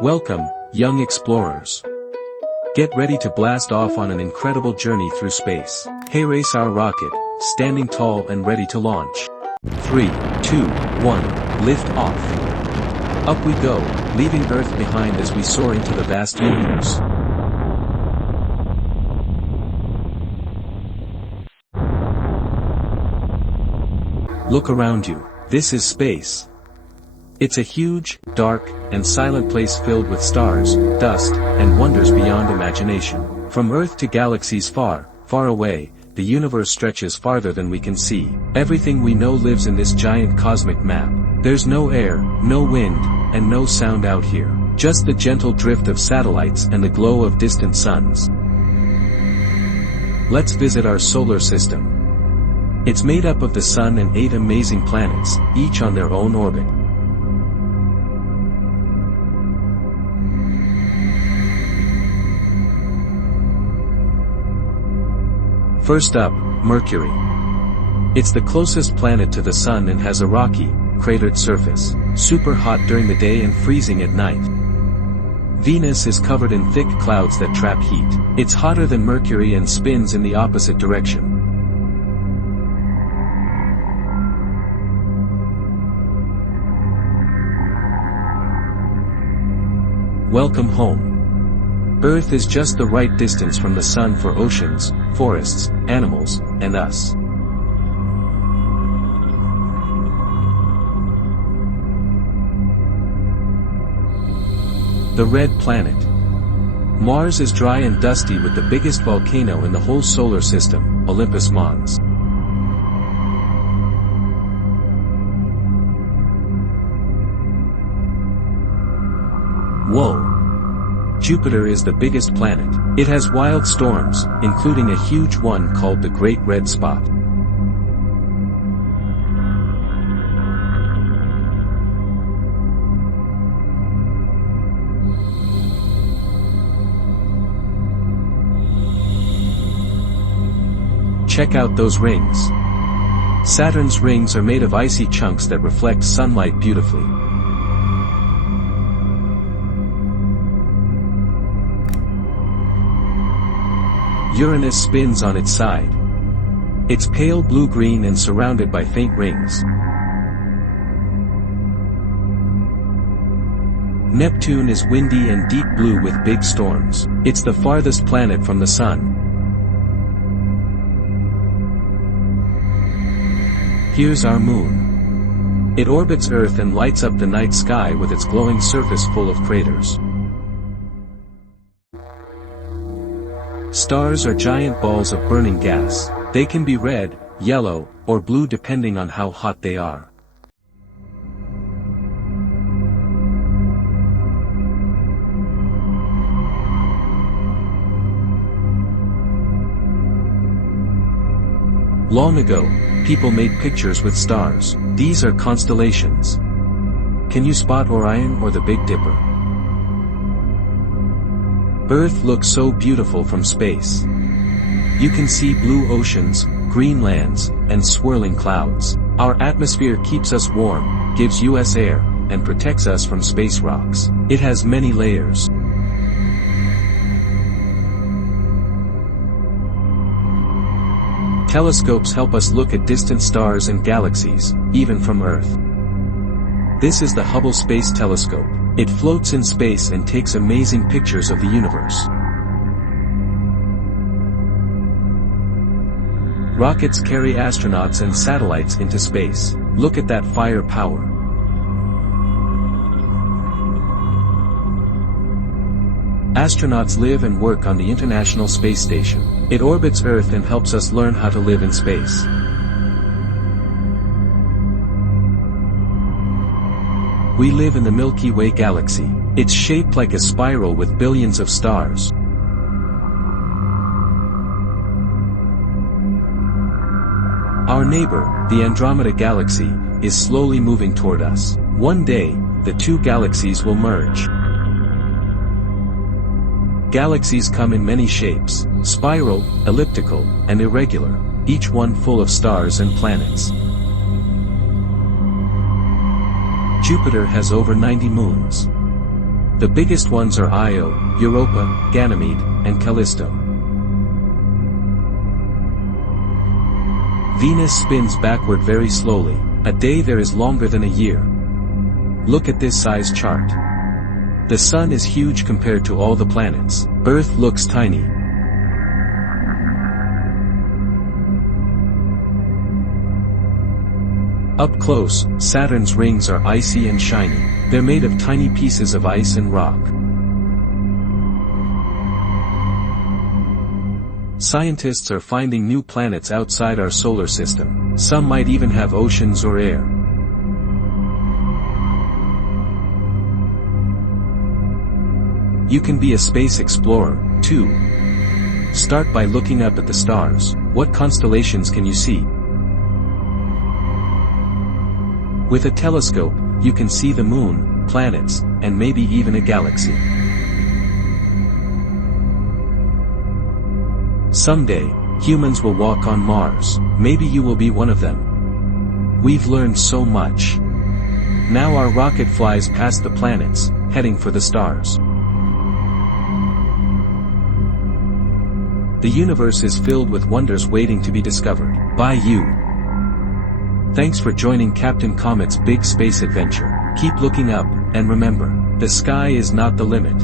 Welcome, young explorers. Get ready to blast off on an incredible journey through space. Hey, race our rocket, standing tall and ready to launch. 3, 2, 1, lift off. Up we go, leaving Earth behind as we soar into the vast universe. Look around you, this is space. It's a huge, dark, and silent place filled with stars, dust, and wonders beyond imagination. From Earth to galaxies far, far away, the universe stretches farther than we can see. Everything we know lives in this giant cosmic map. There's no air, no wind, and no sound out here. Just the gentle drift of satellites and the glow of distant suns. Let's visit our solar system. It's made up of the Sun and 8 amazing planets, each on their own orbit. First up, Mercury. It's the closest planet to the Sun and has a rocky, cratered surface, super hot during the day and freezing at night. Venus is covered in thick clouds that trap heat. It's hotter than Mercury and spins in the opposite direction. Welcome home. Earth is just the right distance from the Sun for oceans, forests, animals, and us. The Red Planet. Mars is dry and dusty with the biggest volcano in the whole solar system, Olympus Mons. Whoa! Jupiter is the biggest planet. It has wild storms, including a huge one called the Great Red Spot. Check out those rings. Saturn's rings are made of icy chunks that reflect sunlight beautifully. Uranus spins on its side. It's pale blue-green and surrounded by faint rings. Neptune is windy and deep blue with big storms. It's the farthest planet from the Sun. Here's our Moon. It orbits Earth and lights up the night sky with its glowing surface full of craters. Stars are giant balls of burning gas. They can be red, yellow, or blue depending on how hot they are. Long ago, people made pictures with stars. These are constellations. Can you spot Orion or the Big Dipper? Earth looks so beautiful from space. You can see blue oceans, green lands, and swirling clouds. Our atmosphere keeps us warm, gives us air, and protects us from space rocks. It has many layers. Telescopes help us look at distant stars and galaxies, even from Earth. This is the Hubble Space Telescope. It floats in space and takes amazing pictures of the universe. Rockets carry astronauts and satellites into space. Look at that firepower. Astronauts live and work on the International Space Station. It orbits Earth and helps us learn how to live in space. We live in the Milky Way galaxy. It's shaped like a spiral with billions of stars. Our neighbor, the Andromeda Galaxy, is slowly moving toward us. One day, the two galaxies will merge. Galaxies come in many shapes: spiral, elliptical, and irregular, each one full of stars and planets. Jupiter has over 90 moons. The biggest ones are Io, Europa, Ganymede, and Callisto. Venus spins backward very slowly. A day there is longer than a year. Look at this size chart. The Sun is huge compared to all the planets. Earth looks tiny. Up close, Saturn's rings are icy and shiny. They're made of tiny pieces of ice and rock. Scientists are finding new planets outside our solar system. Some might even have oceans or air. You can be a space explorer, too. Start by looking up at the stars. What constellations can you see? With a telescope, you can see the moon, planets, and maybe even a galaxy. Someday, humans will walk on Mars. Maybe you will be one of them. We've learned so much. Now our rocket flies past the planets, heading for the stars. The universe is filled with wonders waiting to be discovered by you. Thanks for joining Captain Comet's big space adventure. Keep looking up, and remember, the sky is not the limit.